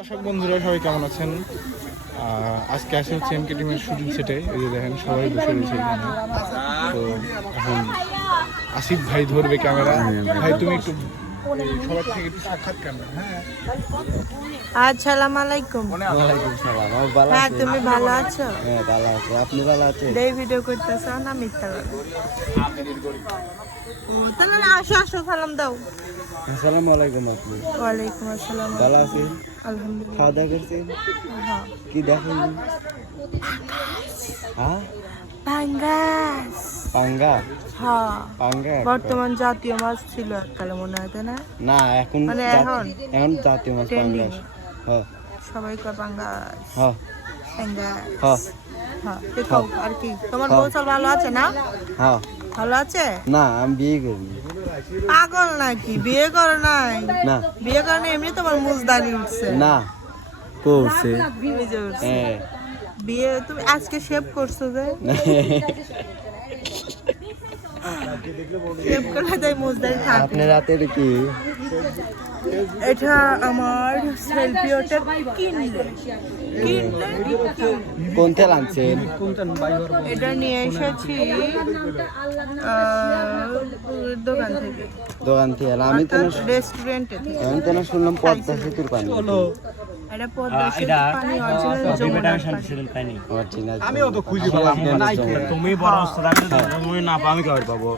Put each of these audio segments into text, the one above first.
দর্শক বন্ধুরা সবাই কেমন আছেন? আজকে আসে হচ্ছে এমকে টিমের শুটিং সেটে। এই যে দেখেন সবাই বসে রয়েছে এখানে। তো এখন আসিফ ভাই ধরবে ক্যামেরা। ভাই তুমি একটু সবার থেকে একটু সাক্ষাৎকার নাও। আসসালামু আলাইকুম। ওয়ালাইকুম সালাম। আমি ভালো হ্যাঁ, আছি। তুমি ভালো আছো? হ্যাঁ, ভালো আছি। আপনি ভালো আছেন? এই ভিডিও করতেছো না মিথ্যা কথা? ও তাহলে না, আসো আসো, সালাম দাও। আসসালামু আলাইকুম। আপনি ওয়ালাইকুম আসসালাম। ভালো আছেন? আলহামদুলিল্লাহ। খাওয়া দাওয়া করছেন? হ্যাঁ। কি দেখেন? হ্যাঁ, পাঙ্গাস। পাঙ্গা। হ্যাঁ, পাঙ্গা বর্তমান জাতীয় মাছ ছিল এককালে, মনে হয় তাই না? না, এখন মানে এখন জাতীয় মাছ ট্রেন্ডিং। পাঙ্গাস। হ্যাঁ সবাই কয় পাঙ্গাস। হ্যাঁ পাঙ্গাস। হ্যাঁ হ্যাঁ, দেখো আর কি তোমার বউ চাল ভালো আছে না? হ্যাঁ। ভালো আছে? না, আমি বিয়ে করিনি। পাগল নাকি? বিয়ে করো নাই? না বিয়ে করে না, এমনি তোমার মুজদারি উঠছে। না করছে। নিজে উঠছে। হ্যাঁ। বিয়ে তুমি আজকে শেভ করছো যে? শেভ করলে তাই মুজদারি থাকে। আপনার রাতের কি? এটা আমার সেলফি, ওটা কিনলে কোন তেল আনছেন? এটা নিয়ে এসেছি দোকান থেকে, দোকান থেকে। আমি তো রেস্টুরেন্টে থেকে। আমি তো শুনলাম পদ্মা সেতুর পানি। এটা পদ্মা সেতুর পানি, অরিজিনাল যমুনার পানি। আমিও তো খুঁজে পেলাম না। তুমি বড় অবস্থা তুমি না পাও, আমি কিভাবে পাবো?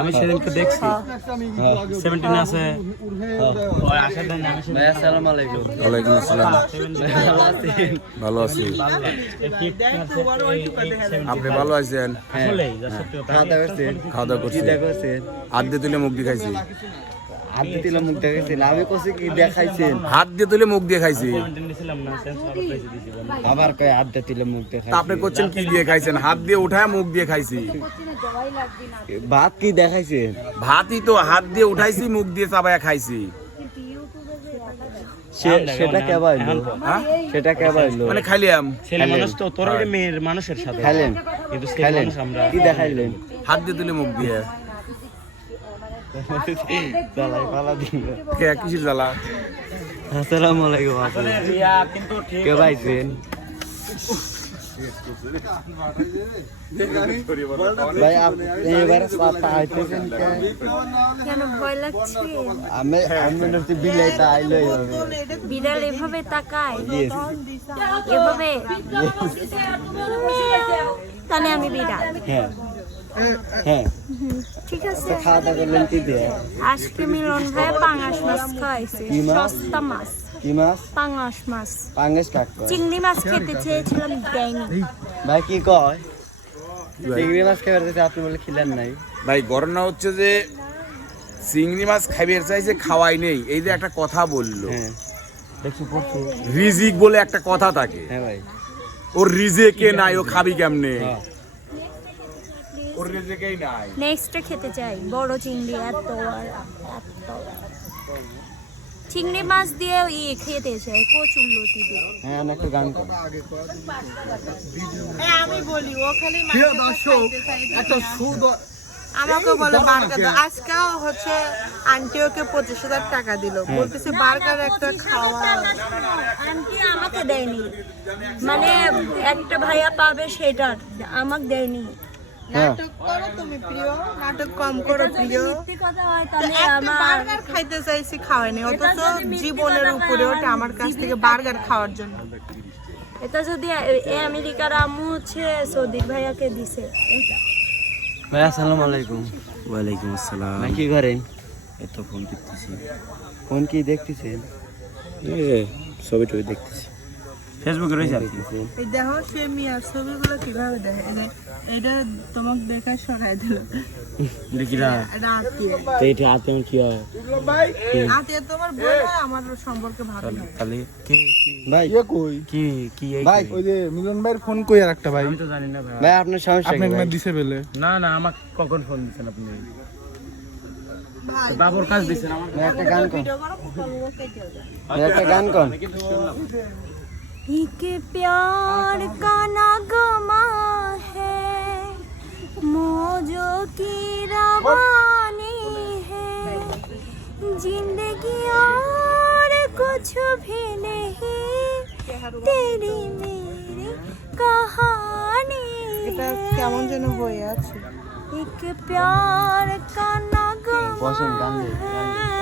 আমি সেদিনকে দেখছি 17 আছে। ওই আসার দিন আমি ভাই আসসালামু আলাইকুম। ওয়ালাইকুম আসসালাম। ভালো আছেন? ভালো আছি। আপনি ভালো আছেন? আসলে সত্যি কথা খাওয়া দাওয়া করছেন? খাওয়া দাওয়া করছি। কি দেখাচ্ছেন? হাত দিয়ে তুলে মুখ দিয়ে খাইছি। হাত দিয়ে তুলে মুখ দেখাইছেন? আমি কইছি কি দেখাইছেন? হাত দিয়ে তুলে মুখ দিয়ে খাইছি। দিছিলাম না, সেন্সর প্রাইস দিছিলাম। আবার কয় হাত দিয়ে তুলে মুখ তা দেখাইছেন? আপনি করছেন কি দিয়ে খাইছেন? হাত দিয়ে উঠায় মুখ দিয়ে খাইছি। ভাত কি দেখাইছেন? ভাতই তো হাত দিয়ে উঠাইছি, মুখ দিয়ে চাবায়া খাইছি। সেটা কে বাইলো? হ্যাঁ? সেটা কে বাইলো? মানে খাইলাম ছেলে মানুষ তো, তোর ওই মেয়ের মানুষের সাথে খাইলেন? কিন্তু ছেলে খাইলেন? মানুষ আমরা। কি দেখাইলেন? হাত দিয়ে তুলে মুখ দিয়ে। জ্বালাই পালা দিন। কে কিসের জ্বালা? আসসালামু আলাইকুম। আপু কিন্তু ঠিক কে পাইছেন? ভাই আপনি এবারে পাতা আইতেছেন কে? কেন ভয় লাগছে? আমি হচ্ছে বিলাইটা আইলো এইভাবে। বিড়াল এভাবে তাকায়, Yes. এভাবে, তাহলে আমি বিড়াল। হ্যাঁ হ্যাঁ। ঠিক আছে। তো খাওয়া দাওয়া করলেন কি দিয়ে? আজকে মিলন ভাই পাঙাশ মাছ খাওয়াইছে, কি মাছ? সস্তা মাছ, কি মাছ? পাঙাশ মাছ। পাঙ্গাস কাকড়া। চিংড়ি মাছ খেতে চেয়েছিলাম, দেয়নি। ভাই কি কয়? চিংড়ি মাছ খাবার দিতে আপনি বলে খিলেন নাই? ভাই ঘটনা হচ্ছে যে চিংড়ি মাছ খাইবে চাইছে, খাওয়াই নেই। এই যে একটা কথা বললো, হ্যাঁ রিজিক বলে একটা কথা থাকে। হ্যাঁ ভাই। ওর রিজেকে নাই, ও খাবি কেমনে? হ্যাঁ। ওর রিজেকেই নাই। নেক্সটে খেতে চাই বড় চিংড়ি, এত বড়, এত বড়। চিংড়ি মাছ দিয়ে খেতে চাই, কচুর লতি দিয়ে। হ্যাঁ, আমি একটা গান কর। আমি বলি ও খালি আমাকে বলে বার্গার দাও। আজকেও হচ্ছে আন্টি ওকে 25,000 টাকা দিল, বলতেছে বার্গার একটা খাওয়া। আন্টি আমাকে দেয়নি, মানে একটা ভাইয়া পাবে সেটা আমাকে দেয়নি। নাটক করো তুমি প্রিয়, নাটক কম করো প্রিয়। সত্যি কথা হয় তাহলে একটা আমার বার্গার খাইতে চাইছি, খাওয়াইনি, অথচ জীবনের উপরে ওটা আমার কাছ থেকে বার্গার খাওয়ার জন্য। এটা যদি আমেরিকার আম্মু হচ্ছে সৌদির ভাইয়াকে দিছে এটা। ভাই আসসালামু আলাইকুম। ওয়ালাইকুম আসসালাম। ভাই কি করেন? এত ফোন দেখতেছি, ফোন কি দেখতেছেন? ছবি টবি দেখতেছি, ফেসবুকে রয়েছে আর কি। এই দেখো সে মিয়ার ছবিগুলো কিভাবে দেখে, এটা তোমাকে দেখা সরাই দিল দেখি না রাতে। তো এটা হাতে আমার কি হয়? রাতে তোমার বই আমার সম্পর্কে ভালো না। তাহলে কি কি ভাই কই কি কি এই ভাই ওই যে মিলন ভাইয়ের ফোন কই আর একটা ভাই? আমি তো জানি না ভাই। ভাই আপনার সমস্যা কি? আপনাকে ভাই? দিছে বেলে। না না, আমাকে কখন ফোন দিচ্ছেন আপনি? বাবুর কাজ দিচ্ছেন আমার। ভাই একটা গান কর। ভিডিও করো, ফটোগুলো কেটে দাও। ভাই একটা গান কর। एक प्यार का नगमा है, मौजों की रवानी है, जिंदगी और कुछ भी नहीं तेरी मेरी कहानी এটা কেমন যেন হয়ে আছে। एक प्यार का বসেন, গান नगमा গাই, গান है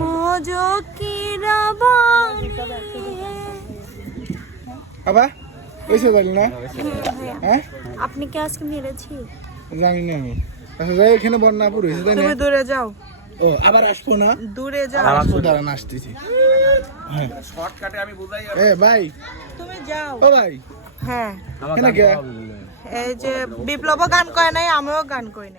मौजों की रवानी है। আবার এসে যালি না ভাইয়া, হ্যাঁ আপনি কি আজকে মেরেছি? জানি না আমি আচ্ছা যাই এখানে বন্যাপুর হয়েছে তাই না তুমি দূরে যাও, ও আবার আসবো না দূরে যাও, আসবো দাঁড়ান আসতেছি শর্টকাটে আমি বুঝাই এ ভাই তুমি যাও। ও ভাই হ্যাঁ, এখানে কে এই যে বিপ্লবও গান করে নাই, আমিও গান করি নাই।